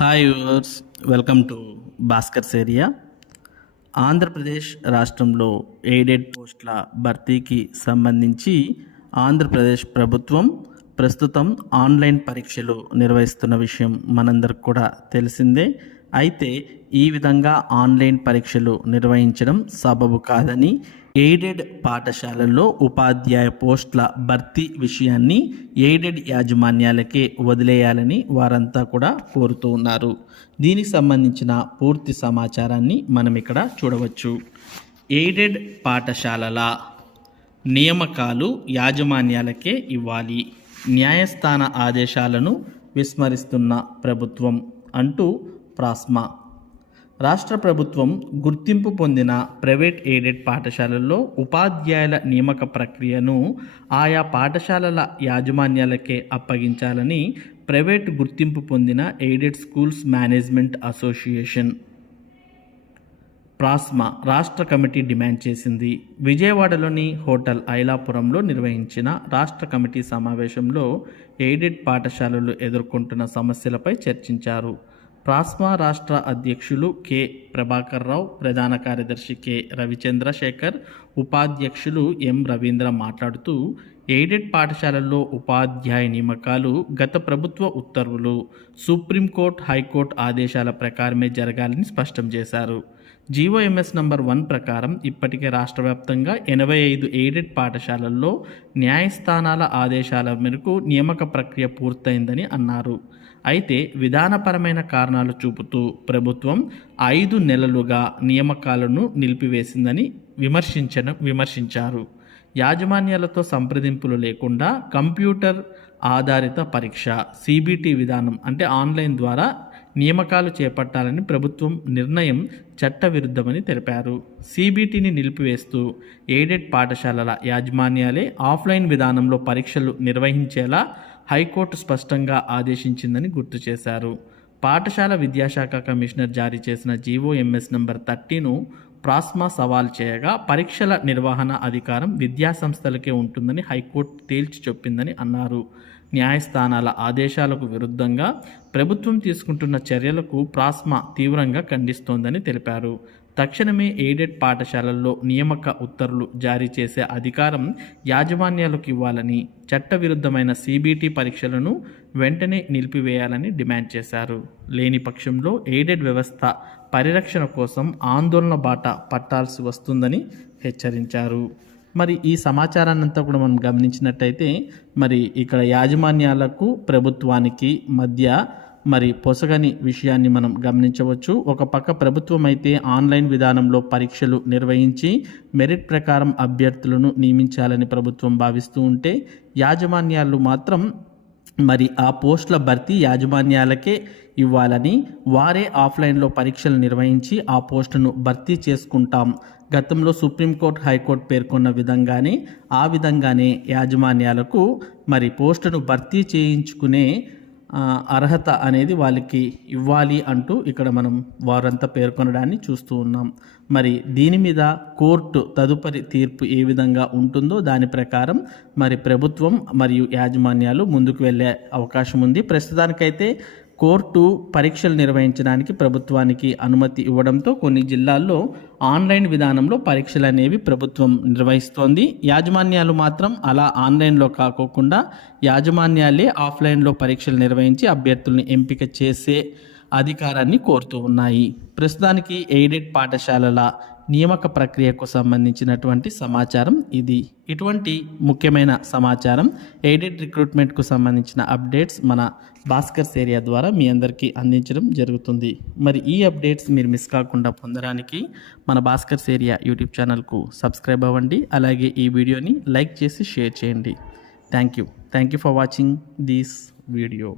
Hi viewers welcome to Bhaskar's area Andhra Pradesh రాష్ట్రంలో aided పోస్టుల భర్తీకి సంబంధించి ఆంధ్రప్రదేశ్ ప్రభుత్వం ప్రస్తుతం ఆన్లైన్ పరీక్షలు నిర్వహిస్తున్న విషయం మనందరికి కూడా తెలిసిందే. అయితే ఈ విధంగా ఆన్లైన్ పరీక్షలు నిర్వహించడం సబబు కాదని ఎయిడెడ్ పాఠశాలల్లో ఉపాధ్యాయ పోస్టుల భర్తీ విషయాన్ని ఎయిడెడ్ యాజమాన్యాలకే వదిలేయాలని వారంతా కూడా కోరుతూ ఉన్నారు. దీనికి సంబంధించిన పూర్తి సమాచారాన్ని మనం ఇక్కడ చూడవచ్చు. ఎయిడెడ్ పాఠశాలల నియామకాలు యాజమాన్యాలకే ఇవ్వాలి. న్యాయస్థాన ఆదేశాలను విస్మరిస్తున్న ప్రభుత్వం అంటూ ప్రాస్మా రాష్ట్ర ప్రభుత్వం గుర్తింపు పొందిన ప్రైవేట్ ఎయిడెడ్ పాఠశాలల్లో ఉపాధ్యాయుల నియామక ప్రక్రియను ఆయా పాఠశాలల యాజమాన్యాలకే అప్పగించాలని ప్రైవేట్ గుర్తింపు పొందిన ఎయిడెడ్ స్కూల్స్ మేనేజ్మెంట్ అసోసియేషన్. ప్రాస్మా రాష్ట్ర కమిటీ డిమాండ్ చేసింది. విజయవాడలోని హోటల్ ఐలాపురంలో నిర్వహించిన రాష్ట్ర కమిటీ సమావేశంలో ఎయిడెడ్ పాఠశాలలు ఎదుర్కొంటున్న సమస్యలపై చర్చించారు. ప్రాస్మా రాష్ట్ర అధ్యక్షులు కె. ప్రభాకర్ రావు ప్రధాన కార్యదర్శి కె. రవిచంద్రశేఖర్ ఉపాధ్యక్షులు ఎం. రవీంద్ర మాట్లాడుతూ ఎయిడెడ్ పాఠశాలల్లో ఉపాధ్యాయ నియామకాలు గత ప్రభుత్వ ఉత్తర్వులు సుప్రీంకోర్టు హైకోర్టు ఆదేశాల ప్రకారమే జరగాలని స్పష్టం చేశారు. జీవోఎంఎస్ నంబర్ వన్ ప్రకారం ఇప్పటికే రాష్ట్ర వ్యాప్తంగా ఎనభై ఐదు ఎయిడెడ్ పాఠశాలల్లో న్యాయస్థానాల ఆదేశాల మేరకు నియామక ప్రక్రియ పూర్తయిందని అన్నారు. అయితే విధానపరమైన కారణాలు చూపుతూ ప్రభుత్వం ఐదు నెలలుగా నియామకాలను నిలిపివేసిందని విమర్శించడం విమర్శించారు. యాజమాన్యాలతో సంప్రదింపులు లేకుండా కంప్యూటర్ ఆధారిత పరీక్ష సిబిటి విధానం అంటే ఆన్లైన్ ద్వారా నియామకాలు చేపట్టాలని ప్రభుత్వం నిర్ణయం చట్టవిరుద్ధమని తెలిపారు. సిబిటిని నిలిపివేస్తూ ఎయిడెడ్ పాఠశాలల యాజమాన్యాలే ఆఫ్లైన్ విధానంలో పరీక్షలు నిర్వహించేలా హైకోర్టు స్పష్టంగా ఆదేశించిందని గుర్తు చేశారు. పాఠశాల విద్యాశాఖ కమిషనర్ జారీ చేసిన జీవోఎంఎస్ నంబర్ థర్టీను ప్రాస్మా సవాల్ చేయగా పరీక్షల నిర్వహణ అధికారం విద్యాసంస్థలకే ఉంటుందని హైకోర్టు తేల్చి చెప్పిందని అన్నారు. న్యాయస్థానాల ఆదేశాలకు విరుద్ధంగా ప్రభుత్వం తీసుకుంటున్న చర్యలకు ప్రాస్మా తీవ్రంగా ఖండిస్తోందని తెలిపారు. తక్షణమే ఎయిడెడ్ పాఠశాలల్లో నియామక ఉత్తర్వులు జారీ చేసే అధికారం యాజమాన్యాలకు ఇవ్వాలని చట్టవిరుద్ధమైన సిబిటి పరీక్షలను వెంటనే నిలిపివేయాలని డిమాండ్ చేశారు. లేని పక్షంలో ఎయిడెడ్ వ్యవస్థ పరిరక్షణ కోసం ఆందోళన బాట పట్టాల్సి వస్తుందని హెచ్చరించారు. మరి ఈ సమాచారాన్ని అంతా కూడా మనం గమనించినట్టయితే మరి ఇక్కడ యాజమాన్యాలకు ప్రభుత్వానికి మధ్య మరి పొసగని విషయాన్ని మనం గమనించవచ్చు. ఒక పక్క ప్రభుత్వం అయితే ఆన్లైన్ విధానంలో పరీక్షలు నిర్వహించి మెరిట్ ప్రకారం అభ్యర్థులను నియమించాలని ప్రభుత్వం భావిస్తూ ఉంటే యాజమాన్యాలు మాత్రం మరి ఆ పోస్టుల భర్తీ యాజమాన్యాలకే ఇవ్వాలని వారే ఆఫ్లైన్లో పరీక్షలు నిర్వహించి ఆ పోస్టును భర్తీ చేసుకుంటాం. గతంలో సుప్రీంకోర్టు హైకోర్టు పేర్కొన్న విధంగానే ఆ విధంగానే యాజమాన్యాలకు మరి పోస్టును భర్తీ చేయించుకునే అర్హత అనేది వాళ్ళకి ఇవ్వాలి అంటూ ఇక్కడ మనం వారంతా పేర్కొనడాన్ని చూస్తూ ఉన్నాం. మరి దీని మీద కోర్టు తదుపరి తీర్పు ఏ విధంగా ఉంటుందో దాని ప్రకారం మరి ప్రభుత్వం మరియు యాజమాన్యాలు ముందుకు వెళ్ళే అవకాశం ఉంది. ప్రస్తుతానికైతే కోర్టు పరీక్షలు నిర్వహించడానికి ప్రభుత్వానికి అనుమతి ఇవ్వడంతో కొన్ని జిల్లాల్లో ఆన్లైన్ విధానంలో పరీక్షలు అనేవి ప్రభుత్వం నిర్వహిస్తోంది. యాజమాన్యాలు మాత్రం అలా ఆన్లైన్లో కాకోకుండా యాజమాన్యాలే ఆఫ్లైన్లో పరీక్షలు నిర్వహించి అభ్యర్థులను ఎంపిక చేసే అధికారాన్ని కోరుతూ ఉన్నాయి. ప్రస్తుతానికి ఎయిడెడ్ పాఠశాలల నియామక ప్రక్రియకు సంబంధించినటువంటి సమాచారం ఇది. ఇటువంటి ముఖ్యమైన సమాచారం ఎయిడెడ్ రిక్రూట్మెంట్కు సంబంధించిన అప్డేట్స్ మన భాస్కర్స్ ఏరియా ద్వారా మీ అందరికీ అందించడం జరుగుతుంది. మరి ఈ అప్డేట్స్ మీరు మిస్ కాకుండా పొందడానికి మన భాస్కర్స్ ఏరియా యూట్యూబ్ ఛానల్కు సబ్స్క్రైబ్ అవ్వండి. అలాగే ఈ వీడియోని లైక్ చేసి షేర్ చేయండి. Thank you thank you for watching this video